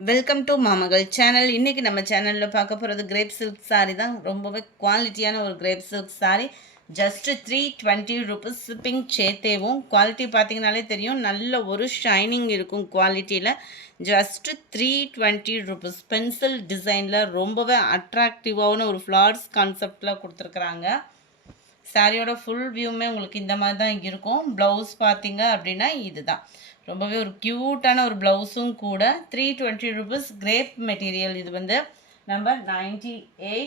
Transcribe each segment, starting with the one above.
Welcome to மாமகள் channel. இன்றைக்கி நம்ம சேனலில் பார்க்க போகிறது கிரேப் சில்க் சாரீ தான். ரொம்பவே குவாலிட்டியான ஒரு crepe silk sari. Just 320 rupees shipping சேர்த்தேவும். குவாலிட்டி பார்த்தீங்கனாலே தெரியும், நல்ல ஒரு ஷைனிங் இருக்கும் குவாலிட்டியில். Just 320 rupees. பென்சில் டிசைனில் ரொம்பவே அட்ராக்டிவான ஒரு ஃப்ளார்ஸ் கான்செப்டில் கொடுத்துருக்குறாங்க. சாரியோட ஃபுல் வியூமே உங்களுக்கு இந்த மாதிரி தான் இருக்கும். ப்ளவுஸ் பார்த்தீங்க அப்படின்னா இதுதான். ரொம்பவே ஒரு க்யூட்டான ஒரு ப்ளவுஸும் கூட. 320 ருபீஸ். Grape material. இது வந்து நம்பர் 98,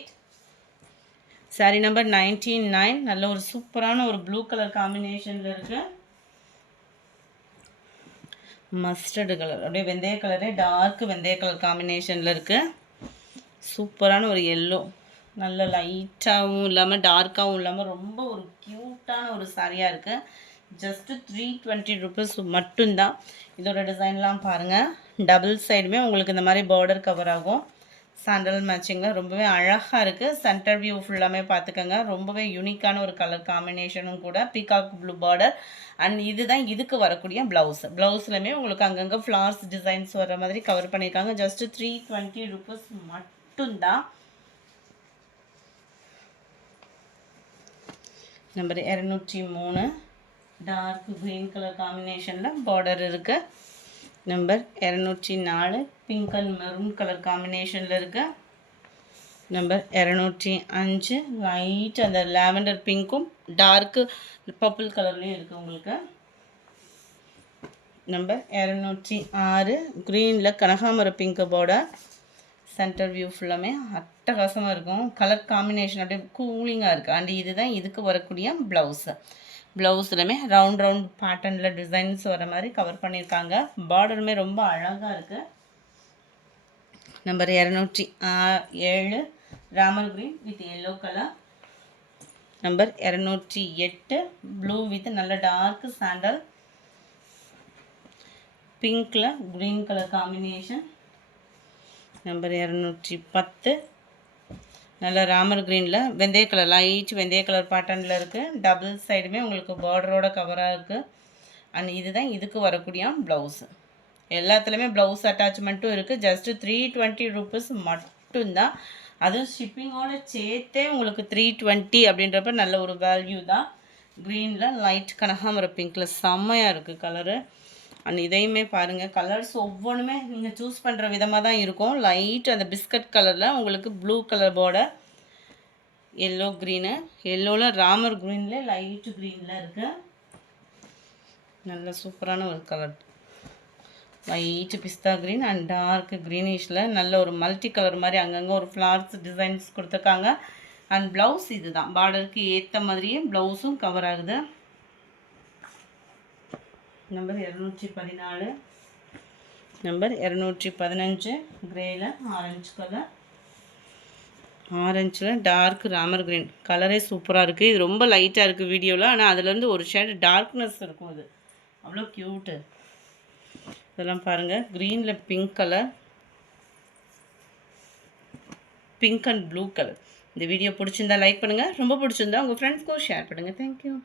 சாரி நம்பர் 99. நல்ல ஒரு சூப்பரான ஒரு ப்ளூ கலர் காம்பினேஷனில் இருக்குது. மஸ்டர்டு கலர், அப்படியே வெந்தய கலரே டார்க் வெந்தய கலர் காம்பினேஷனில் இருக்குது. சூப்பரான ஒரு எல்லோ, நல்ல லைட்டாகவும் இல்லாமல் டார்க்காகவும் இல்லாமல் ரொம்ப ஒரு க்யூட்டான ஒரு சாரியாக இருக்குது. ஜஸ்ட்டு 320 ருபீஸ் மட்டும்தான். இதோட டிசைன்லாம் பாருங்கள். டபுள் சைடுமே உங்களுக்கு இந்த மாதிரி பார்டர் கவர் ஆகும். சாண்டல் மேட்சிங்கில் ரொம்பவே அழகாக இருக்குது. சென்டர் வியூ ஃபுல்லாமே பார்த்துக்கோங்க. ரொம்பவே யூனிக்கான ஒரு கலர் காம்பினேஷனும் கூட. Peacock blue border. அண்ட் இதுதான் இதுக்கு வரக்கூடிய ப்ளவுஸ். ப்ளவுஸ்லையுமே உங்களுக்கு அங்கங்கே ஃப்ளார்ஸ் டிசைன்ஸ் வர மாதிரி கவர் பண்ணியிருக்காங்க. ஜஸ்ட்டு 320 ருபீஸ் மட்டும்தான். நம்பர் 203, டார்க் க்ரீன் கலர் காம்பினேஷனில் பார்டர் இருக்குது. Number 204, pink and maroon colour காம்பினேஷனில் இருக்குது. நம்பர் 205, லைட் அந்த லாவெண்டர் பிங்க்கும் டார்க்கு பர்பிள் கலர்லேயும் இருக்குது உங்களுக்கு. நம்பர் 206, க்ரீனில் கனகாமர பிங்க் பார்டர். சென்டர் வியூ ஃபுல்லாமே அட்டகாசமாக இருக்கும். கலர் காம்பினேஷன் அப்படியே கூலிங்காக இருக்குது. அண்ட் இதுதான் இதுக்கு வரக்கூடிய ப்ளவுஸு. ப்ளவுஸ்லுமே ரவுண்ட் பேட்டர்னில் டிசைன்ஸ் வர மாதிரி கவர் பண்ணியிருக்காங்க. பார்டருமே ரொம்ப அழகாக இருக்குது. Number 207, Ramar green with yellow colour. Number 208, blue with நல்ல டார்க் சாண்டல் பிங்க்கில் க்ரீன் கலர் காம்பினேஷன். நம்பர் 210, நல்ல ராமர் க்ரீனில் வெந்தய கலர், லைட் வெந்தய கலர் பேட்டர்னில் இருக்குது. டபுள் சைடுமே உங்களுக்கு பார்டரோட கவராக இருக்குது. அண்ட் இதுதான் இதுக்கு வரக்கூடிய ப்ளவுஸு. எல்லாத்துலேயுமே ப்ளவுஸ் அட்டாச்மெண்ட்டும் இருக்குது. ஜஸ்ட்டு 320 ருபீஸ் மட்டும்தான். அதுவும் ஷிப்பிங்கோடு சேர்த்தே உங்களுக்கு 320 அப்படின்றப்ப நல்ல ஒரு வேல்யூ தான். க்ரீனில் லைட் கனகாமர பிங்க்கில் செம்மையாக இருக்குது கலரு. அண்ட் இதையுமே பாருங்கள், கலர்ஸ் ஒவ்வொன்றுமே நீங்கள் சூஸ் பண்ணுற விதமாக தான் இருக்கும். லைட் அந்த பிஸ்கட் கலரில் உங்களுக்கு blue colour border, yellow green, எல்லோவில் ராமர் க்ரீனில் லைட் க்ரீனில் இருக்குது. நல்ல சூப்பரான ஒரு கலர், லைட்டு பிஸ்தா க்ரீன் அண்ட் டார்க் க்ரீனிஷில் நல்ல ஒரு மல்டி கலர் மாதிரி அங்கங்கே ஒரு ஃப்ளார்ஸ் டிசைன்ஸ் கொடுத்துருக்காங்க. அண்ட் ப்ளவுஸ் இது தான், பார்டருக்கு ஏற்ற மாதிரியே ப்ளவுஸும் கவர் ஆகுது. நம்பர் 214, நம்பர் 215, க்ரேயில் ஆரஞ்சு கலர், ஆரஞ்சில் டார்க் ராமர் க்ரீன் கலரே சூப்பராக இருக்குது. இது ரொம்ப லைட்டாக இருக்குது வீடியோவில், ஆனால் அதுலேருந்து ஒரு ஷேடு டார்க்னஸ் இருக்கும். அது அவ்வளோ க்யூட்டு. இதெல்லாம் பாருங்கள், க்ரீனில் pink colour, pink and blue colour. இந்த வீடியோ பிடிச்சிருந்தா லைக் பண்ணுங்கள். ரொம்ப பிடிச்சிருந்தா உங்கள் ஃப்ரெண்ட்ஸ்க்கும் ஷேர் பண்ணுங்கள். தேங்க்யூ.